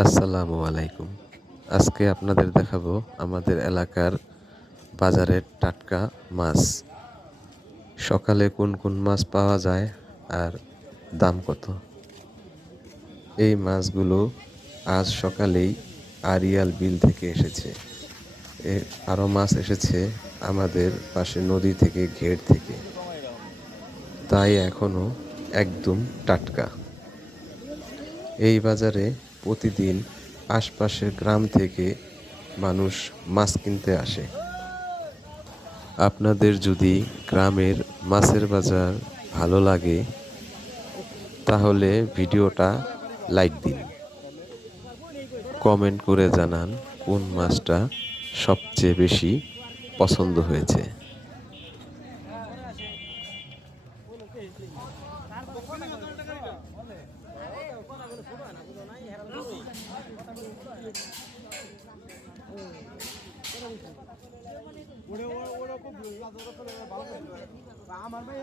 আসসালামু আলাইকুম। আজকে আপনাদের দেখাবো আমাদের এলাকার বাজারের টাটকা মাছ। সকালে কোন কোন মাছ পাওয়া যায় আর দাম কত। এই মাছগুলো আজ সকালেই আড়িয়াল বিল থেকে এসেছে। আরও মাছ এসেছে আমাদের পাশে নদী থেকে, ঘের থেকে। তাই এখনো একদম টাটকা। এই বাজারে প্রতিদিন আশপাশের গ্রাম থেকে মানুষ মাছ কিনতে আসে। আপনাদের যদি গ্রামের মাছের বাজার ভালো লাগে তাহলে ভিডিওটা লাইক দিন, কমেন্ট করে জানান কোন মাছটা সবচেয়ে বেশি পছন্দ হয়েছে। আমার ভাইয়া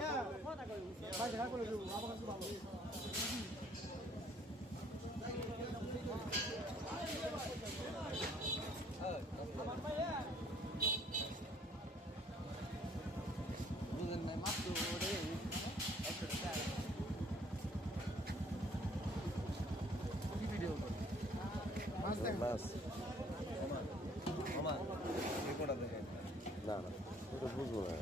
মাছ না না এটা বুঝবো না।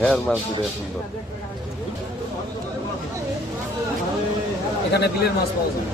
হ্যাঁ মাছ দিলে সুন্দর। এখানে বিলের মাছ পাওয়া যায়।